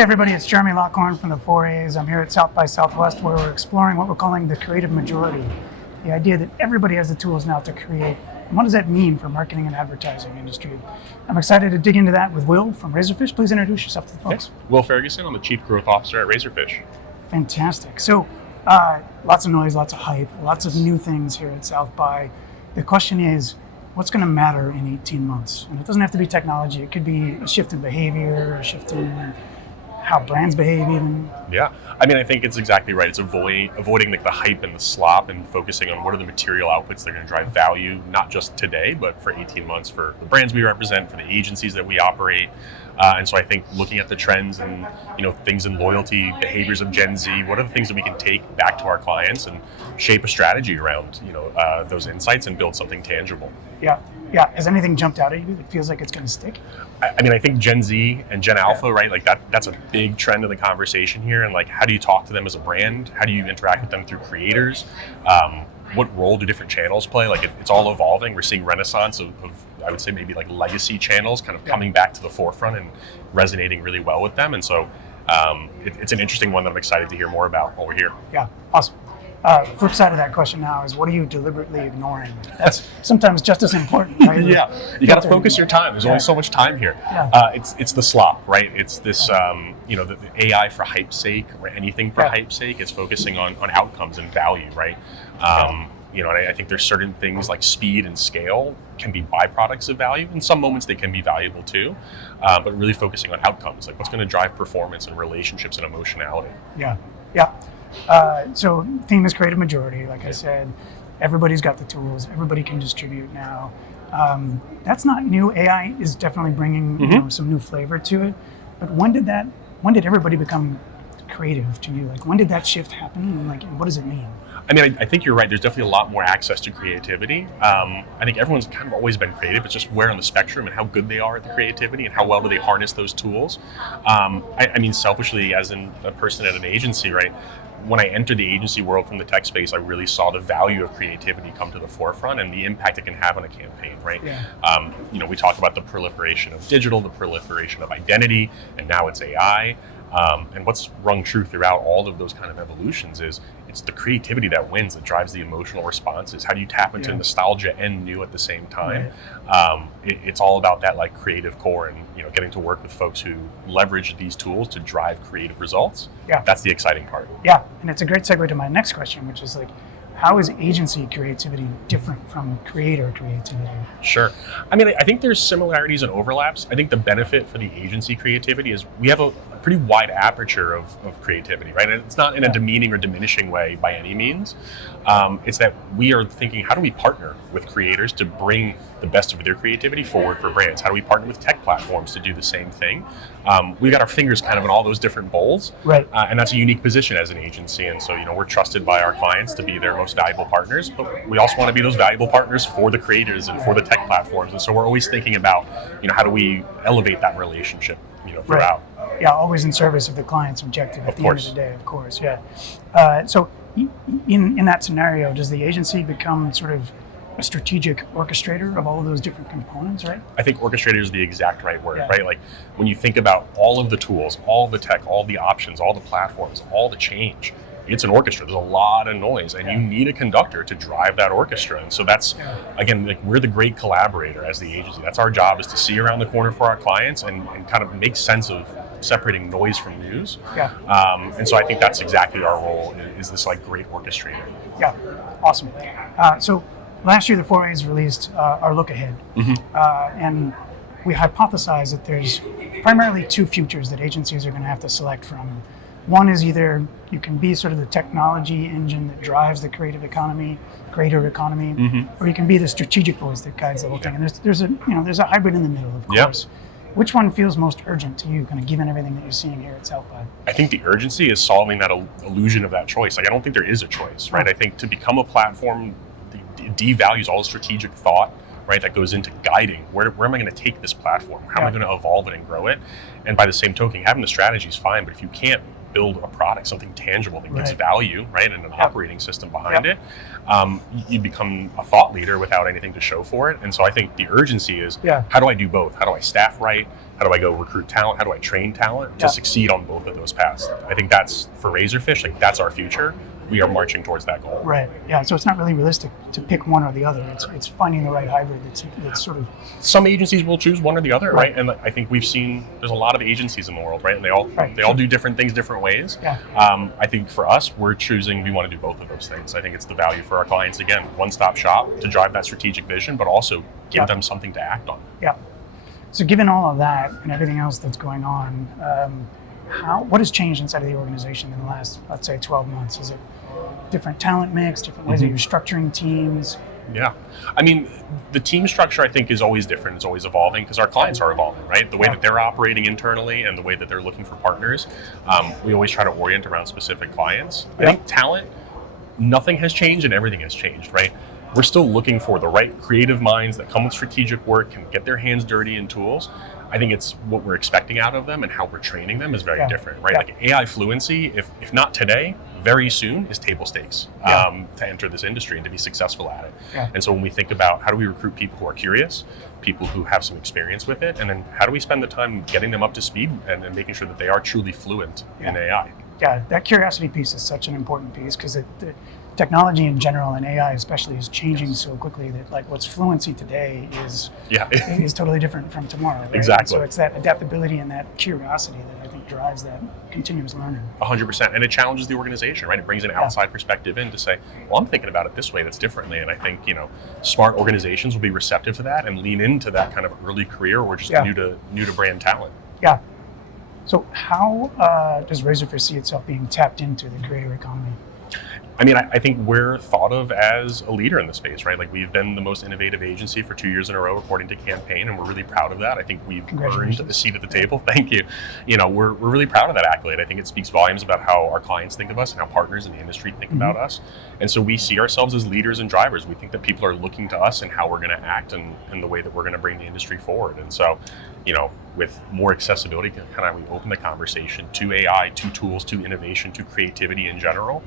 Hey everybody, it's Jeremy Lockhorn from the 4As. I'm here at South by Southwest where we're exploring what we're calling the creative majority. The idea that everybody has the tools now to create. And what does that mean for marketing and advertising industry? I'm excited to dig into that with Will from Razorfish. Please introduce yourself to the folks. Yes. Will Ferguson, I'm the Chief Growth Officer at Razorfish. Fantastic. So lots of noise, lots of hype, lots of new things here at South by. The question is, what's going to matter in 18 months? And it doesn't have to be technology. It could be a shift in behavior, a shift in how brands behave even. Yeah, I mean, I think it's exactly right. It's avoiding like the hype and the slop and focusing on what are the material outputs that are going to drive value, not just today, but for 18 months for the brands we represent, for the agencies that we operate. And so I think looking at the trends and things in loyalty, behaviors of Gen Z, what are the things that we can take back to our clients and shape a strategy around those insights and build something tangible. Yeah. Has anything jumped out at you that feels like it's going to stick? I mean, I think Gen Z and Gen Alpha, right? Like that's a big trend in the conversation here. And like, how do you talk to them as a brand? How do you interact with them through creators? What role do different channels play? Like it's all evolving. We're seeing renaissance of I would say maybe like legacy channels kind of coming back to the forefront and resonating really well with them. And so it's an interesting one that I'm excited to hear more about while we're here. Yeah, awesome. Flip side of that question now is, what are you deliberately ignoring? That's sometimes just as important, right? Yeah, you got to focus your time. There's only so much time here. Yeah. It's the slop, right? It's this, the AI for hype's sake, or anything for hype's sake. It's focusing on outcomes and value, right? And I think there's certain things like speed and scale can be byproducts of value. In some moments, they can be valuable too, but really focusing on outcomes, like what's going to drive performance and relationships and emotionality. Yeah. So theme is creative majority. Like I said, everybody's got the tools. Everybody can distribute now. That's not new. AI is definitely bringing some new flavor to it. But when did everybody become creative to you? Like, when did that shift happen? And what does it mean? I mean, I think you're right. There's definitely a lot more access to creativity. I think everyone's kind of always been creative. It's just where on the spectrum and how good they are at the creativity and how well do they harness those tools. I mean, selfishly, as in a person at an agency, right? When I entered the agency world from the tech space, I really saw the value of creativity come to the forefront and the impact it can have on a campaign, right? Yeah. We talk about the proliferation of digital, the proliferation of identity, and now it's AI. And what's rung true throughout all of those kind of evolutions is it's the creativity that wins, that drives the emotional responses. How do you tap into nostalgia and new at the same time? Right. It's all about that like creative core and getting to work with folks who leverage these tools to drive creative results. Yeah. That's the exciting part. Yeah, and it's a great segue to my next question, which is like, how is agency creativity different from creator creativity? Sure. I mean, I think there's similarities and overlaps. I think the benefit for the agency creativity is we have a pretty wide aperture of creativity, right? And it's not in a demeaning or diminishing way by any means. It's that we are thinking, how do we partner with creators to bring the best of their creativity forward for brands? How do we partner with tech platforms to do the same thing? We've got our fingers kind of in all those different bowls, right? And that's a unique position as an agency. And so, we're trusted by our clients to be their most valuable partners, but we also want to be those valuable partners for the creators and for the tech platforms. And so we're always thinking about, how do we elevate that relationship, throughout. Right. Yeah, always in service of the client's objective at the end of the day, of course, yeah. So in that scenario, does the agency become sort of a strategic orchestrator of all of those different components, right? I think orchestrator is the exact right word, right? Like when you think about all of the tools, all the tech, all the options, all the platforms, all the change, it's an orchestra. There's a lot of noise and you need a conductor to drive that orchestra. And so that's, again, like we're the great collaborator as the agency. That's our job, is to see around the corner for our clients and kind of make sense of separating noise from news. And so I think that's exactly our role, is this like great orchestrator. Yeah, awesome. So last year, the 4As released our look ahead. And we hypothesize that there's primarily two futures that agencies are going to have to select from. One is either you can be sort of the technology engine that drives the creator economy, or you can be the strategic voice that guides the whole thing. And there's a hybrid in the middle, of course. Which one feels most urgent to you, kind of given everything that you're seeing here at South by? I think the urgency is solving that illusion of that choice. Like, I don't think there is a choice, right? I think to become a platform, it devalues all the strategic thought, right, that goes into guiding where am I going to take this platform? How am I going to evolve it and grow it? And by the same token, having the strategy is fine, but if you can't build a product, something tangible that gives Right. value, right, and an operating system behind it, you become a thought leader without anything to show for it. And so I think the urgency is, how do I do both? How do I staff right? How do I go recruit talent? How do I train talent to succeed on both of those paths? I think that's, for Razorfish, like that's our future. We are marching towards that goal. Right. Yeah. So it's not really realistic to pick one or the other. It's finding the right hybrid. It's sort of. Some agencies will choose one or the other, right? And I think we've seen there's a lot of agencies in the world, right? And they all do different things different ways. Yeah. I think for us, we're choosing we want to do both of those things. I think it's the value for our clients. Again, one-stop shop to drive that strategic vision, but also give them something to act on. Yeah. So given all of that and everything else that's going on, what has changed inside of the organization in the last, let's say, 12 months? Is it different talent mix, different ways that you're structuring teams? Yeah. I mean, the team structure, I think, is always different. It's always evolving because our clients are evolving, right? The way that they're operating internally and the way that they're looking for partners, we always try to orient around specific clients. I think talent, nothing has changed and everything has changed, right? We're still looking for the right creative minds that come with strategic work, can get their hands dirty in tools. I think it's what we're expecting out of them and how we're training them is very different, right? Like AI fluency, if not today, very soon is table stakes to enter this industry and to be successful at it. And so when we think about how do we recruit people who are curious, people who have some experience with it, and then how do we spend the time getting them up to speed and making sure that they are truly fluent in AI? Yeah, that curiosity piece is such an important piece because the technology in general and AI especially is changing so quickly that like what's fluency today is totally different from tomorrow. Right? Exactly. So it's that adaptability and that curiosity that I think drives that continuous learning. 100%. And it challenges the organization, right? It brings an outside perspective in to say, well, I'm thinking about it this way, that's differently. And I think, smart organizations will be receptive to that and lean into that kind of early career or just new to brand talent. Yeah. So how does Razorfish see itself being tapped into the creator economy? I mean, I think we're thought of as a leader in the space, right? Like we've been the most innovative agency for 2 years in a row, according to Campaign, and we're really proud of that. I think we've earned a seat at the table. Thank you. We're really proud of that accolade. I think it speaks volumes about how our clients think of us and how partners in the industry think about us. And so we see ourselves as leaders and drivers. We think that people are looking to us and how we're going to act and the way that we're going to bring the industry forward. And so, with more accessibility, kind of we open the conversation to AI, to tools, to innovation, to creativity in general.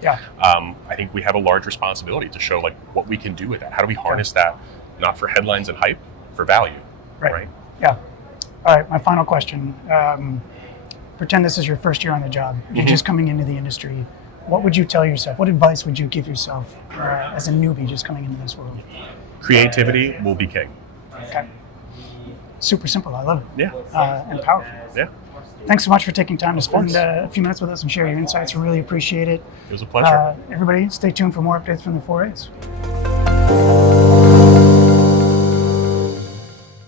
I think we have a large responsibility to show like what we can do with that. How do we harness that, not for headlines and hype, for value, right? Yeah. All right, my final question. Pretend this is your first year on the job. You're just coming into the industry. What would you tell yourself? What advice would you give yourself as a newbie just coming into this world? Creativity will be king. Okay. Super simple. I love it. Yeah. And powerful. Yeah. Thanks so much for taking time to spend a few minutes with us and share your insights. We really appreciate it. It was a pleasure. Everybody, stay tuned for more updates from the 4As.